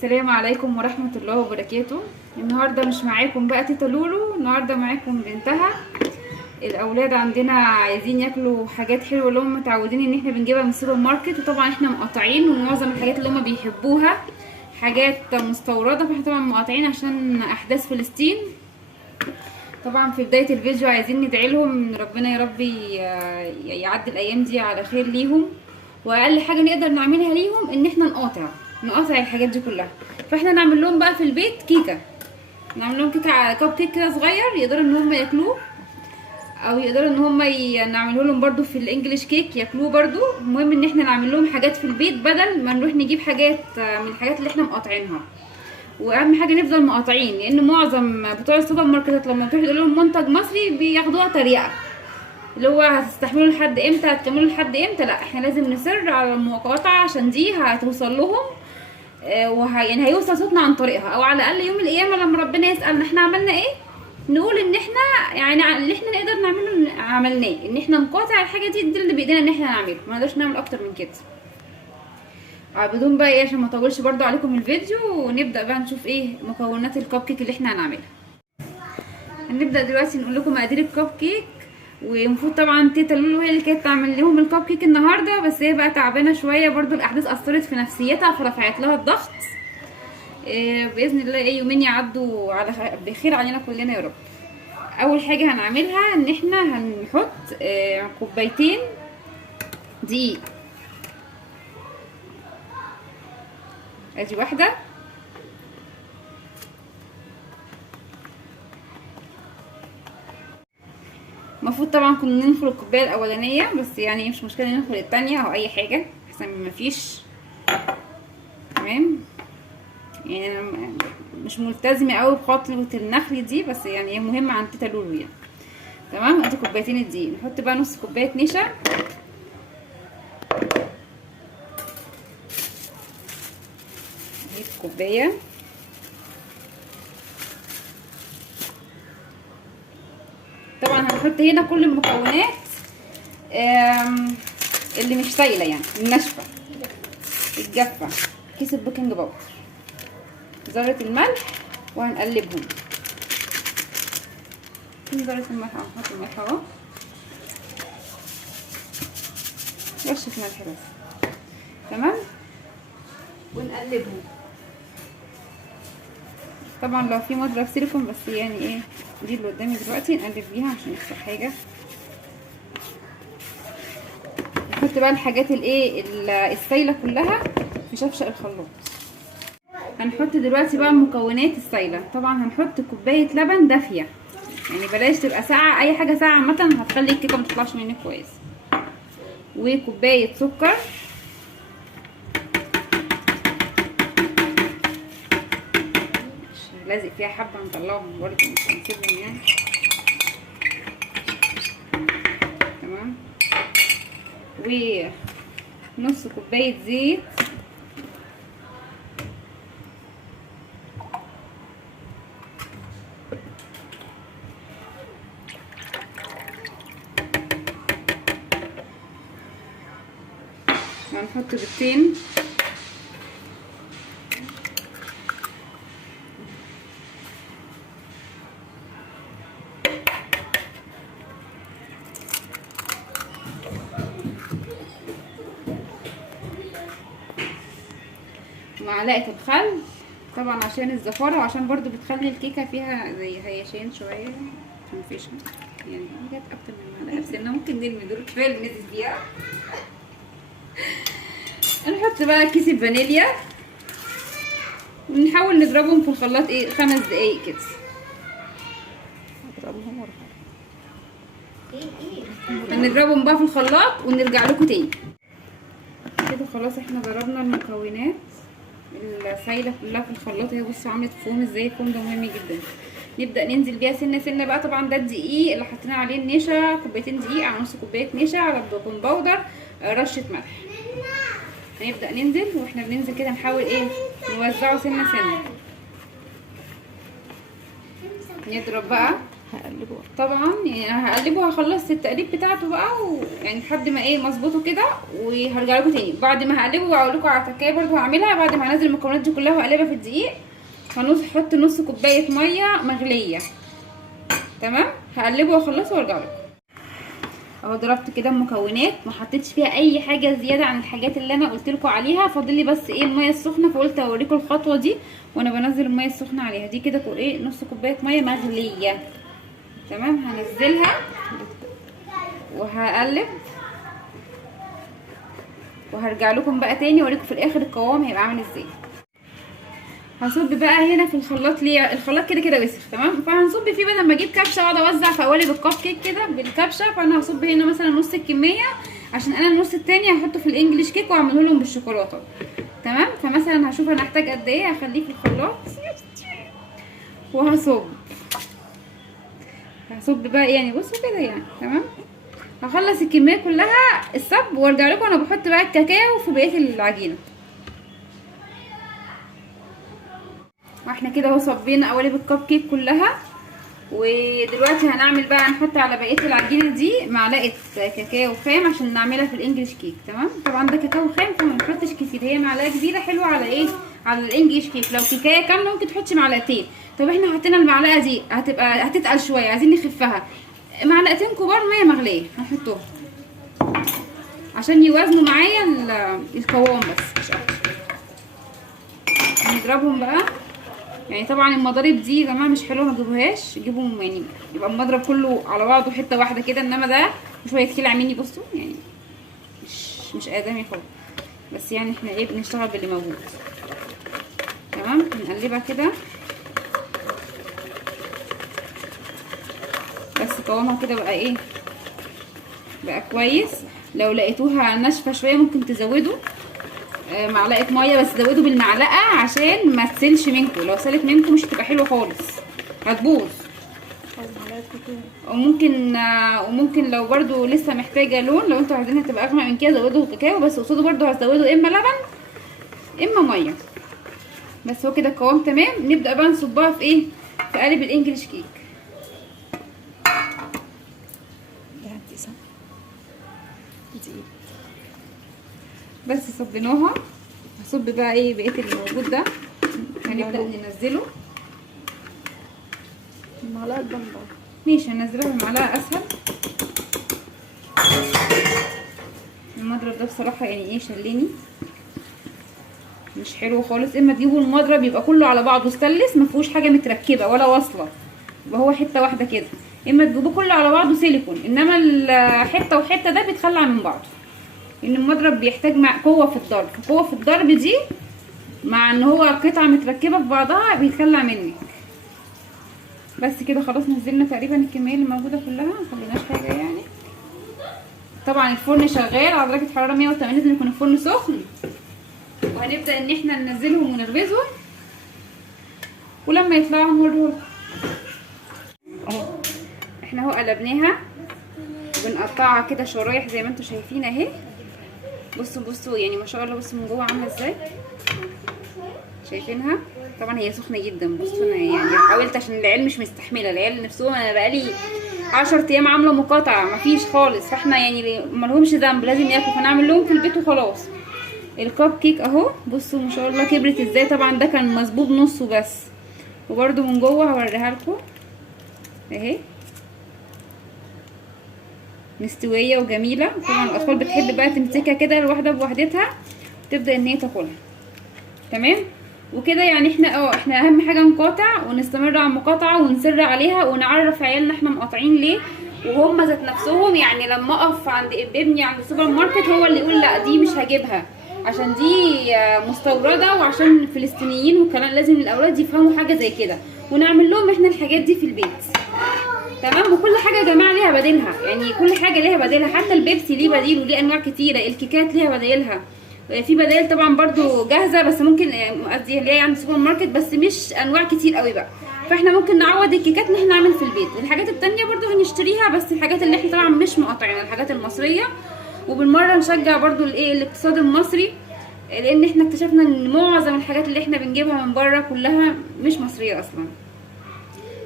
السلام عليكم ورحمة الله وبركاته. النهاردة مش معاكم بقى تيتا لولو، النهاردة معاكم بنتها. الأولاد عندنا عايزين ياكلوا حاجات حلوة اللي هم متعودين ان احنا بنجيبها من السوبر ماركت، وطبعا احنا مقاطعين ومعظم الحاجات اللي هم بيحبوها حاجات مستوردة، فاحنا طبعا مقاطعين عشان أحداث فلسطين. طبعا في بداية الفيديو عايزين ندعي لهم ان ربنا يا رب يعدي الأيام دي على خير ليهم، واقل حاجه نقدر نعملها ليهم ان احنا نقاطع الحاجات دي كلها. فاحنا نعمل لهم بقى في البيت كيكه، نعمل لهم كيكه على كب كيك كده صغير يقدروا ان هم ياكلوه، او يقدروا ان هم نعمله لهم برده في الانجليش كيك ياكلوه برده. المهم ان احنا نعمل لهم حاجات في البيت بدل ما نروح نجيب حاجات من الحاجات اللي احنا مقاطعينها. واهم حاجه نفضل مقاطعين، لان معظم بتوع السوبر ماركتات لما تروح تقول لهم منتج مصري بياخدوها تريقه، اللي هو هتستحملوا لحد امتى، هتكملوا لحد امتى. لا، احنا لازم نصر على المقاطعه عشان دي هتوصل لهم، يعني هيوصل صوتنا عن طريقها، او على الاقل يوم القيامه لما ربنا يسالنا احنا عملنا ايه نقول ان احنا يعني اللي احنا نقدر نعمله عملناه، ان احنا نقاطع الحاجه دي اللي بايدينا ان احنا نعمله، ما نقدرش نعمل اكتر من كده. بدون بقى ايه عشان ما اطولش برضو عليكم الفيديو، ونبدا بقى نشوف ايه مكونات الكب كيك اللي احنا هنعملها. هنبدا دلوقتي نقول لكم مقادير الكب كيك. والمفروض طبعا تيتا لولو هي اللي كانت تعمل لهم الكب كيك النهارده، بس هي بقى تعبانه شويه، برضو الاحداث اثرت في نفسيتها فرفعت لها الضغط. باذن الله ايه يومين يعدوا على بخير علينا كلنا يا رب. اول حاجه هنعملها ان احنا هنحط كوبايتين دقيق، ادي واحده، المفروض طبعا كنا ندخل الكوبايه الاولانيه، بس يعني مش مشكله ندخل الثانيه او اي حاجه احسن من مفيش. تمام، يعني انا مش ملتزمه قوي بخطوه النخل دي، بس يعني هي مهمه عند تيتا لولو يعني. تمام، ادي كوبايتين الدقيق. نحط بقى نص كوبايه نشا، دي كوبايه. طبعا هنحط هنا كل المكونات اللي مش سايله، يعني الناشفه الجافه، كيس البيكنج باودر، ذره الملح، وهنقلبهم. ذره الملح، هنحط الملح اهو، رشه ملح بس. تمام، ونقلبهم. طبعا لو في مضرب سيليكون، بس يعني ايه دي اللي قدامي دلوقتي نقلب بيها عشان يحصل حاجه. نحط بقى الحاجات الايه السايله كلها في شفشق الخلاط. هنحط دلوقتي بقى المكونات السايله. طبعا هنحط كوبايه لبن دافيه، يعني بلاش تبقى ساقعه، اي حاجه ساقعه عامه هتخلي الكيكه ما تطلعش منك كويس. وكوبايه سكر، لازق فيها حبه نطلعهم برضه مش هنسيبهم يعني. تمام، ونص كوبايه زيت، وهنحط بيضتين، ومعلقه الخل طبعا عشان الزفاره، وعشان برضو بتخلي الكيكه فيها زي هيشان شويه مفيش يعني جت اكتر من معلقه، بس انا ممكن نرمي دول كفايه اللي نزل فيها. نحط بقى كيس الفانيليا ونحاول نضربهم في الخلاط 5 دقايق كده. نضربهم بقى في الخلاط ونرجع لكم تاني. كده خلاص احنا ضربنا المكونات السايله كلها في الخلاط اهي. بصوا عملت فوم ازاي، الفوم ده مهم جدا. نبدا ننزل بيها سنه سنه بقى. طبعا ده الدقيق اللي حطينا عليه النشا، كوبايتين دقيق على نص كوبايه نشا على البيكنج باودر رشه ملح. هنبدا ننزل، واحنا بننزل كده نحاول نوزعه سنه سنه. نضرب بقى هقلبه طبعا يعني انا هقلبه، هخلص التقليب بتاعته بقى يعني لحد ما ايه مظبوطه كده، وهرجع لكم تاني بعد ما هقلبه واقول لكم على تكايه برده هعملها بعد ما هنزل المكونات دي كلها واقلبها في الدقيق. هحط نص كوبايه ميه مغليه. تمام، هقلبه واخلصه وارجع لكم. اهو ضربت كده المكونات، ما حطيتش فيها اي حاجه زياده عن الحاجات اللي انا قلت لكم عليها، فاضل لي بس ايه الميه السخنه، فقلت اوريكم الخطوه دي وانا بنزل الميه السخنه عليها. دي كده ايه نص كوبايه ميه مغليه. تمام، هنزلها وهقلب وهرجع لكم بقى تاني اوريكم في الاخر القوام هيبقى عامل ازاي. هصب بقى هنا في الخلاط، ليه الخلاط كده كده وسخ. تمام، فهنصب فيه بدل ما اجيب كبشه واقعد اوزع في قوالب الكب كيك كده بالكبشه، فانا هصب هنا مثلا نص الكميه، عشان انا النص التاني هحطه في الانجليش كيك واعمله لهم بالشوكولاته. تمام، فمثلا هشوف انا هحتاج قد ايه، هخليه في الخلاط هصب بقى يعني بصوا كده يعني. تمام، هخلص الكميه كلها الصب وارجع لكم انا بحط بقى الكاكاو في بقيه العجينه. واحنا كده اهو صبينا قوالب الكب كيك كلها، ودلوقتي هنعمل بقى هنحط على بقيه العجينه دي معلقه كاكاو خام عشان نعملها في الانجليش كيك. تمام، طبعا ده كاكاو خام فما نحطش كتير، هي معلقه كبيره حلوه على ايه على الانجليش كيك. لو كيكايه كامله ممكن تحطي معلقتين. طب احنا حطينا المعلقه دي هتتقل شويه، عايزين نخفها، معلقتين كبار ميه مغليه هنحطهم عشان يوازنوا معايا القوام بس مش اكتر. نضربهم بقى يعني. طبعا المضارب دي يا جماعه مش حلوه، ما تجيبوهاش، جيبوا يعني يبقى المضرب كله على بعضه حته واحده كده، انما ده شويه يتخلع مني بصوا يعني مش ادمي خالص، بس يعني احنا ايه بنشتغل باللي موجود. تمام، نقلبها كده بس قوامها كده بقى ايه بقى كويس. لو لقيتوها ناشفه شويه ممكن تزودوا معلقه ميه، بس زودوا بالمعلقه عشان ما تسيلش منكم، لو سالت منكم مش هتبقى حلوه خالص هتبوظ. وممكن لو برضو لسه محتاجه لون، لو انتوا عايزينها تبقى اغمق من كده زودوا كاكاو، بس قصاده برضو هتزودوا اما لبن اما ميه. بس هو كده القوام تمام. نبدا بقى نصبها في ايه في قالب الانجليش كيك. بس صبيناها، هصب بقى ايه بقيه الموجود ده، هنبدا ننزله. المعلقه جنبها ماشي، هنزلها بالمعلقه اسهل. المضرب ده بصراحه يعني ايه شلني مش حلو خالص. اما تجيبوا المضرب يبقى كله على بعضه ستانلس ما فيهوش حاجه متركبه ولا واصله، يبقى هو حته واحده كده. اما تجيبوه كله على بعضه سيليكون، انما الحته وحته ده بيتخلع من بعضه، لان المضرب بيحتاج مع قوه في الضرب، قوه في الضرب دي مع ان هو قطعه متركبه في بعضها بيتخلع منك. بس كده خلاص نزلنا تقريبا الكميه اللي موجوده كلها، ما خليناش حاجه يعني. طبعا الفرن شغال على درجه حراره 180، لازم يكون الفرن سخن. وهنبدا ان احنا ننزلهم ونخبزهم، ولما يطلعوا نوريهم اهو. احنا اهو قلبناها وبنقطعها كده شرايح زي ما انتم شايفين اهي. بصوا يعني ما شاء الله، بصوا من جوه عامله ازاي، شايفينها؟ طبعا هي سخنه جدا. بصوا انا يعني حاولت عشان العيال مش مستحمله، العيال نفسهم انا بقالي 10 ايام عامله مقاطعه مفيش خالص، فاحنا يعني مالهمش ذنب لازم ياكلوا، فنعمل لهم في البيت وخلاص. الكب كيك اهو بصوا ما شاء الله كبرت ازاي. طبعا ده كان مظبوط نصه بس، وبرده من جوه هوريها لكم اهي مستويه وجميله. طبعا الاطفال بتحب بقى تمسكها كده الواحده بوحدتها تبدا ان هي تاكلها. تمام، وكده يعني احنا اهم حاجه نقاطع ونستمر على المقاطعه ونسر عليها ونعرف عيالنا احنا مقاطعين ليه، وهم ذات نفسهم يعني لما اقف عند ابني عند السوبر ماركت هو اللي يقول لا دي مش هجيبها عشان دي مستورده وعشان فلسطينيين وكلام. لازم الاولاد يفهموا حاجه زي كده ونعمل لهم احنا الحاجات دي في البيت. تمام، وكل حاجه يا جماعه ليها بديلها، يعني كل حاجه ليها بديلها، حتى البيبسي ليه بديل وليه انواع كتيره، الكيكات ليها بديلها، في بدائل طبعا برضو جاهزه بس ممكن قصدي اللي هي عند السوبر ماركت بس مش انواع كتير قوي بقى. فاحنا ممكن نعوض الكيكات ان احنا نعمل في البيت، والحاجات التانية برضو هنشتريها، بس الحاجات اللي احنا طبعا مش مقاطعين الحاجات المصريه. وبالمره نشجع برضو الايه الاقتصاد المصري، لان احنا اكتشفنا ان معظم الحاجات اللي احنا بنجيبها من بره كلها مش مصريه اصلا.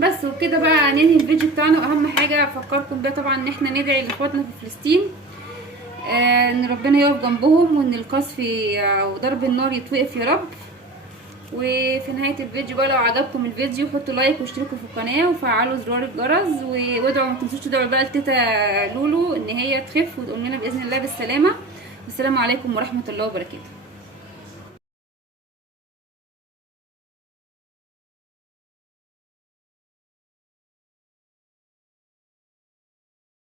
بس وكده بقى ننهي الفيديو بتاعنا. واهم حاجه افكركم بيها طبعا ان احنا ندعي لاخواتنا في فلسطين، ان ربنا يقف جنبهم، وان القذف وضرب النار يتوقف يا رب. وفي نهايه الفيديو بقى، لو عجبكم الفيديو حطوا لايك واشتركوا في القناه وفعلوا زرار الجرس، وادعوا ما تنسوش تدعوا بقى لتيتا لولو ان هي تخف وتقوم لنا باذن الله بالسلامه. والسلام عليكم ورحمه الله وبركاته.